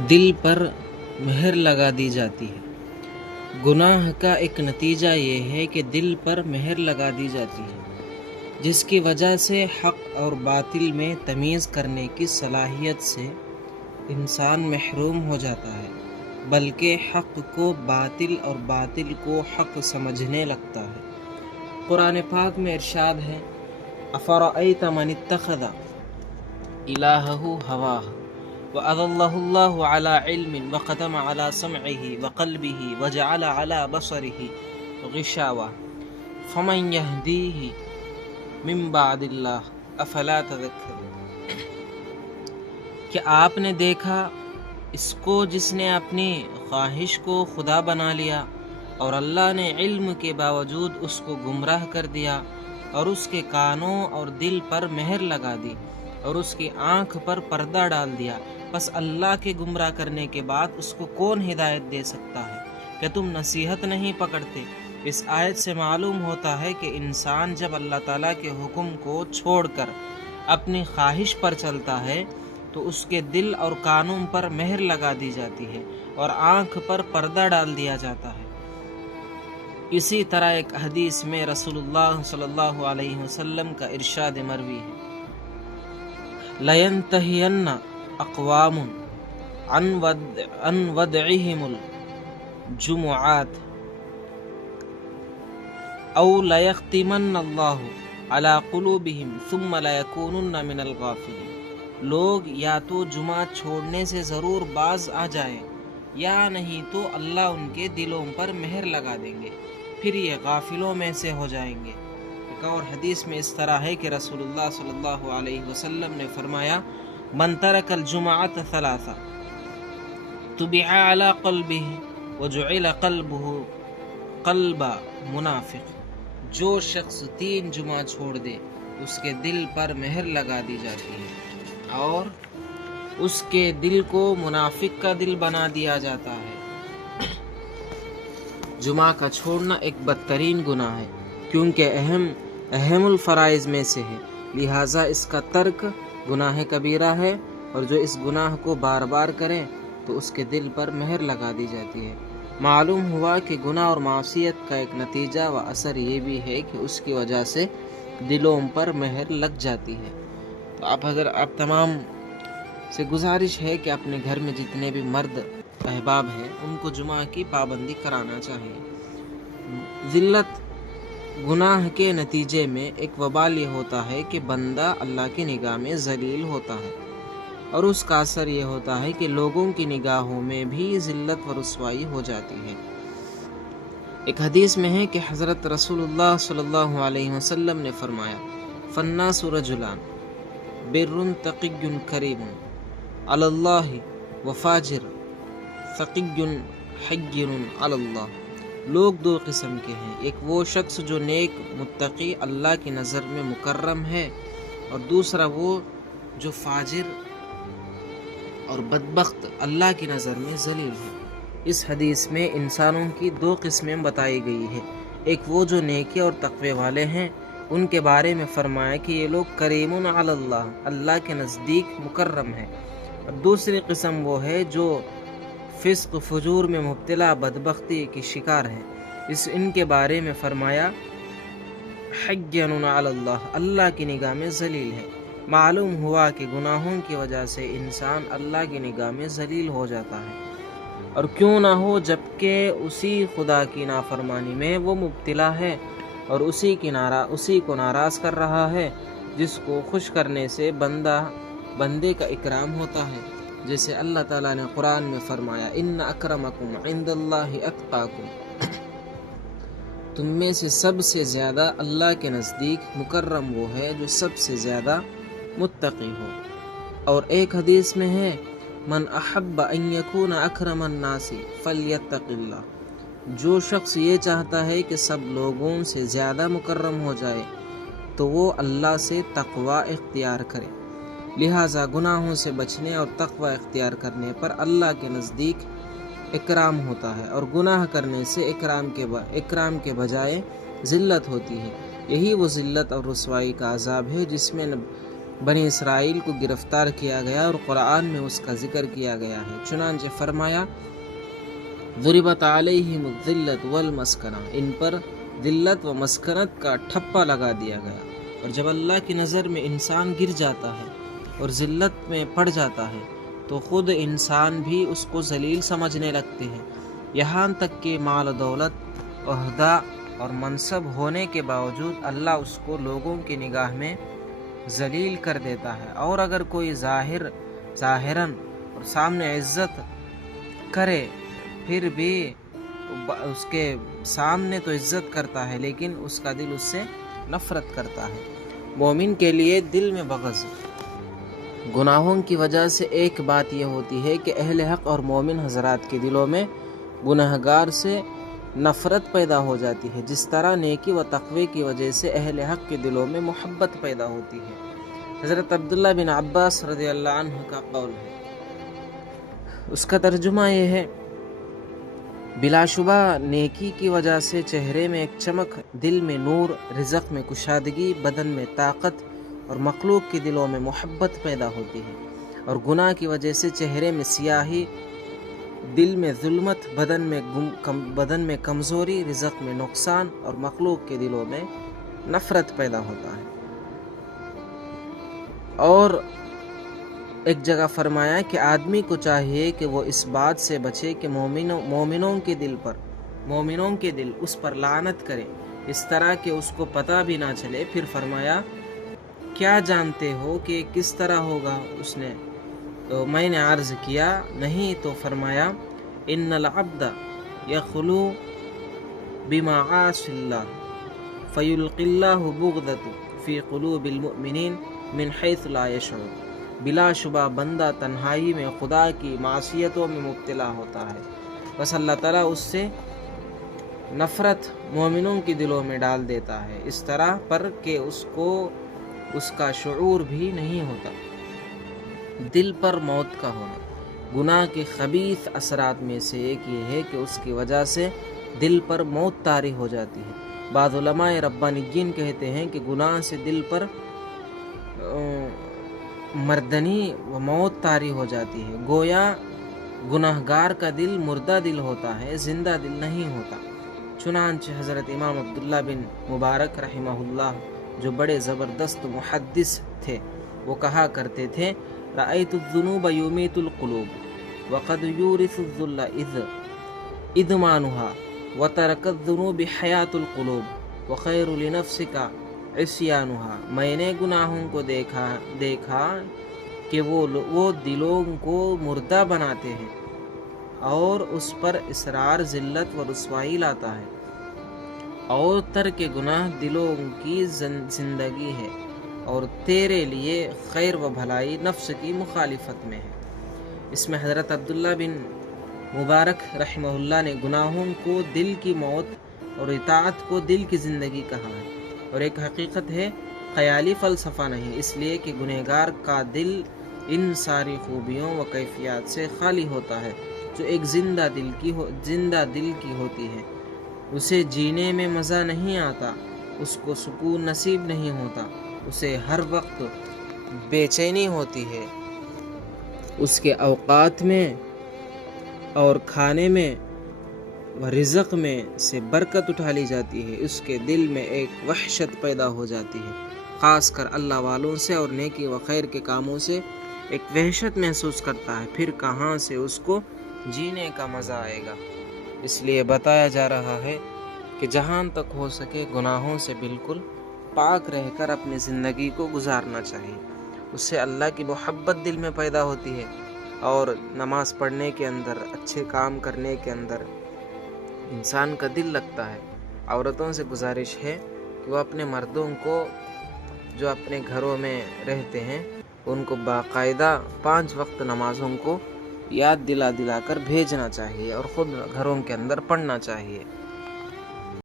دل پر مہر لگا دی جاتی ہے۔ گناہ کا ایک نتیجہ یہ ہے کہ دل پر مہر لگا دی جاتی ہے، جس کی وجہ سے حق اور باطل میں تمیز کرنے کی صلاحیت سے انسان محروم ہو جاتا ہے، بلکہ حق کو باطل اور باطل کو حق سمجھنے لگتا ہے۔ قرآن پاک میں ارشاد ہے، افرأیت من اتخذ الہہ ہواہ وَأَضَلَّهُ اللَّهُ عَلَى عِلْمٍ وَخَتَمَ عَلَى سَمْعِهِ وَقَلْبِهِ وَجَعَلَ عَلَى بَصَرِهِ غِشَاوَةً فَمَنْ يَهْدِيهِ مِنْ بَعْدِ اللَّهِ أَفَلَا تَذَكَّرُونَ کہ آپ نے دیکھا اس کو جس نے اپنی خواہش کو خدا بنا لیا، اور اللہ نے علم کے باوجود اس کو گمراہ کر دیا، اور اس کے کانوں اور دل پر مہر لگا دی، اور اس کی آنکھ پر پردہ ڈال دیا، بس اللہ کے گمراہ کرنے کے بعد اس کو کون ہدایت دے سکتا ہے؟ کہ تم نصیحت نہیں پکڑتے؟ اس آیت سے معلوم ہوتا ہے کہ انسان جب اللہ تعالیٰ کے حکم کو چھوڑ کر اپنی خواہش پر چلتا ہے تو اس کے دل اور کانوں پر مہر لگا دی جاتی ہے اور آنکھ پر پردہ ڈال دیا جاتا ہے۔ اسی طرح ایک حدیث میں رسول اللہ صلی اللہ علیہ وسلم کا ارشاد مروی ہے، لَيَنْتَهِيَنَّ اقوام عن ودعهم الجمعات او ليختمن الله على قلوبهم ثم ليكونن من الغافلين۔ لوگ یا تو جمعہ چھوڑنے سے ضرور باز آ جائیں، یا نہیں تو اللہ ان کے دلوں پر مہر لگا دیں گے، پھر یہ غافلوں میں سے ہو جائیں گے۔ ایک اور حدیث میں اس طرح ہے کہ رسول اللہ صلی اللہ علیہ وسلم نے فرمایا، من ترک الجمعۃ ثلاثہ طبع علی قلبہ وجعل قلبہ قلب منافق۔ جو شخص 3 جمعہ چھوڑ دے اس کے دل پر مہر لگا دی جاتی ہے اور اس کے دل کو منافق کا دل بنا دیا جاتا ہے۔ جمعہ کا چھوڑنا ایک بدترین گناہ ہے، کیونکہ اہم الفرائض میں سے ہے، لہٰذا اس کا ترک گناہ کبیرہ ہے، اور جو اس گناہ کو بار بار کرے تو اس کے دل پر مہر لگا دی جاتی ہے۔ معلوم ہوا کہ گناہ اور معصیت کا ایک نتیجہ و اثر یہ بھی ہے کہ اس کی وجہ سے دلوں پر مہر لگ جاتی ہے۔ تو آپ تمام سے گزارش ہے کہ اپنے گھر میں جتنے بھی مرد احباب ہیں ان کو جمعہ کی پابندی کرانا چاہیے۔ ذلت گناہ کے نتیجے میں ایک وبال یہ ہوتا ہے کہ بندہ اللہ کی نگاہ میں ذلیل ہوتا ہے، اور اس کا اثر یہ ہوتا ہے کہ لوگوں کی نگاہوں میں بھی ذلت و رسوائی ہو جاتی ہے۔ ایک حدیث میں ہے کہ حضرت رسول اللہ صلی اللہ علیہ وسلم نے فرمایا، فالناس رجلان بر تقی کریم علی اللہ وفاجر فقی حجر علی اللہ۔ لوگ 2 قسم کے ہیں، ایک وہ شخص جو نیک متقی اللہ کی نظر میں مکرم ہے، اور دوسرا وہ جو فاجر اور بدبخت اللہ کی نظر میں ذلیل ہے۔ اس حدیث میں انسانوں کی 2 قسمیں بتائی گئی ہے، ایک وہ جو نیکی اور تقوی والے ہیں، ان کے بارے میں فرمایا کہ یہ لوگ کریم علی اللہ، اللہ کے نزدیک مکرم ہیں، اور دوسری قسم وہ ہے جو فسق فجور میں مبتلا بدبختی کی شکار ہے، ان کے بارے میں فرمایا حجر علی اللہ، اللہ کی نگاہ میں ذلیل ہے۔ معلوم ہوا کہ گناہوں کی وجہ سے انسان اللہ کی نگاہ میں ذلیل ہو جاتا ہے، اور کیوں نہ ہو جبکہ اسی خدا کی نافرمانی میں وہ مبتلا ہے، اور اسی کو ناراض کر رہا ہے، جس کو خوش کرنے سے بندے کا اکرام ہوتا ہے، جیسے اللہ تعالیٰ نے قرآن میں فرمایا، ان اکرمکم عند اللہ اتقاکم، تم میں سے سب سے زیادہ اللہ کے نزدیک مکرم وہ ہے جو سب سے زیادہ متقی ہو۔ اور ایک حدیث میں ہے، من احب ان یکون اکرم الناس فلیتق اللہ۔ جو شخص یہ چاہتا ہے کہ سب لوگوں سے زیادہ مکرم ہو جائے تو وہ اللہ سے تقوی اختیار کرے۔ لہٰذا گناہوں سے بچنے اور تقوی اختیار کرنے پر اللہ کے نزدیک اکرام ہوتا ہے، اور گناہ کرنے سے اکرام کے بجائے ذلت ہوتی ہے۔ یہی وہ ذلت اور رسوائی کا عذاب ہے جس میں بنی اسرائیل کو گرفتار کیا گیا اور قرآن میں اس کا ذکر کیا گیا ہے۔ چنانچہ فرمایا ضربت علیہم الذلۃ والمسکنہ، ان پر ذلت و مسکنت کا ٹھپا لگا دیا گیا۔ اور جب اللہ کی نظر میں انسان گر جاتا ہے اور ذلت میں پڑ جاتا ہے تو خود انسان بھی اس کو ذلیل سمجھنے لگتے ہیں، یہاں تک کہ مال و دولت، عہدہ اور منصب ہونے کے باوجود اللہ اس کو لوگوں کی نگاہ میں ذلیل کر دیتا ہے۔ اور اگر کوئی ظاہراً اور سامنے عزت کرے پھر بھی اس کے سامنے تو عزت کرتا ہے لیکن اس کا دل اس سے نفرت کرتا ہے۔ مومن کے لیے دل میں بغض گناہوں کی وجہ سے ایک بات یہ ہوتی ہے کہ اہل حق اور مومن حضرات کے دلوں میں گناہگار سے نفرت پیدا ہو جاتی ہے، جس طرح نیکی و تقوی کی وجہ سے اہل حق کے دلوں میں محبت پیدا ہوتی ہے۔ حضرت عبداللہ بن عباس رضی اللہ عنہ کا قول ہے، اس کا ترجمہ یہ ہے، بلا شبہ نیکی کی وجہ سے چہرے میں ایک چمک، دل میں نور، رزق میں کشادگی، بدن میں طاقت اور مخلوق کے دلوں میں محبت پیدا ہوتی ہے، اور گناہ کی وجہ سے چہرے میں سیاہی، دل میں ظلمت، بدن میں کمزوری، رزق میں نقصان اور مخلوق کے دلوں میں نفرت پیدا ہوتا ہے۔ اور ایک جگہ فرمایا کہ آدمی کو چاہیے کہ وہ اس بات سے بچے کہ مومنوں کے دل اس پر لعنت کرے، اس طرح کہ اس کو پتہ بھی نہ چلے۔ پھر فرمایا کیا جانتے ہو کہ کس طرح ہوگا؟ اس نے تو میں نے عرض کیا نہیں، تو فرمایا ان العبد یخلو بمعاصی اللہ فیلقی اللہ بغضۃ فی قلوب المؤمنین من حیث لا یشعر، بلا شبہ بندہ تنہائی میں خدا کی معصیتوں میں مبتلا ہوتا ہے، بس اللہ تعالیٰ اس سے نفرت مومنوں کے دلوں میں ڈال دیتا ہے، اس طرح پر کہ اس کو اس کا شعور بھی نہیں ہوتا۔ دل پر موت کا ہونا گناہ کے خبیث اثرات میں سے ایک یہ ہے کہ اس کی وجہ سے دل پر موت طاری ہو جاتی ہے۔ بعض علماء ربانیین کہتے ہیں کہ گناہ سے دل پر مردنی و موت طاری ہو جاتی ہے، گویا گناہگار کا دل مردہ دل ہوتا ہے، زندہ دل نہیں ہوتا۔ چنانچہ حضرت امام عبداللہ بن مبارک رحمہ اللہ جو بڑے زبردست محدث تھے، وہ کہا کرتے تھے رأیت الذنوب یمیت القلوب وقد یورث الذل ادمانها وترک الذنوب حیات القلوب وخیر لنفسک عصیانها، میں نے گناہوں کو دیکھا کہ وہ دلوں کو مردہ بناتے ہیں اور اس پر اصرار ذلت و رسوائی لاتا ہے، اور ترک گناہ دلوں کی زندگی ہے، اور تیرے لیے خیر و بھلائی نفس کی مخالفت میں ہے۔ اس میں حضرت عبداللہ بن مبارک رحمہ اللہ نے گناہوں کو دل کی موت اور اطاعت کو دل کی زندگی کہا ہے، اور ایک حقیقت ہے، خیالی فلسفہ نہیں، اس لیے کہ گنہگار کا دل ان ساری خوبیوں و کیفیات سے خالی ہوتا ہے جو ایک زندہ دل کی ہوتی ہے۔ اسے جینے میں مزہ نہیں آتا، اس کو سکون نصیب نہیں ہوتا، اسے ہر وقت بے چینی ہوتی ہے، اس کے اوقات میں اور کھانے میں و رزق میں سے برکت اٹھا لی جاتی ہے، اس کے دل میں ایک وحشت پیدا ہو جاتی ہے، خاص کر اللہ والوں سے اور نیکی و خیر کے کاموں سے ایک وحشت محسوس کرتا ہے، پھر کہاں سے اس کو جینے کا مزہ آئے گا۔ اس لیے بتایا جا رہا ہے کہ جہاں تک ہو سکے گناہوں سے بالکل پاک رہ کر اپنی زندگی کو گزارنا چاہیے، اس سے اللہ کی محبت دل میں پیدا ہوتی ہے، اور نماز پڑھنے کے اندر، اچھے کام کرنے کے اندر انسان کا دل لگتا ہے۔ عورتوں سے گزارش ہے کہ وہ اپنے مردوں کو جو اپنے گھروں میں رہتے ہیں ان کو باقاعدہ 5 وقت نمازوں کو یاد دلا کر بھیجنا چاہیے اور خود گھروں کے اندر پڑھنا چاہیے۔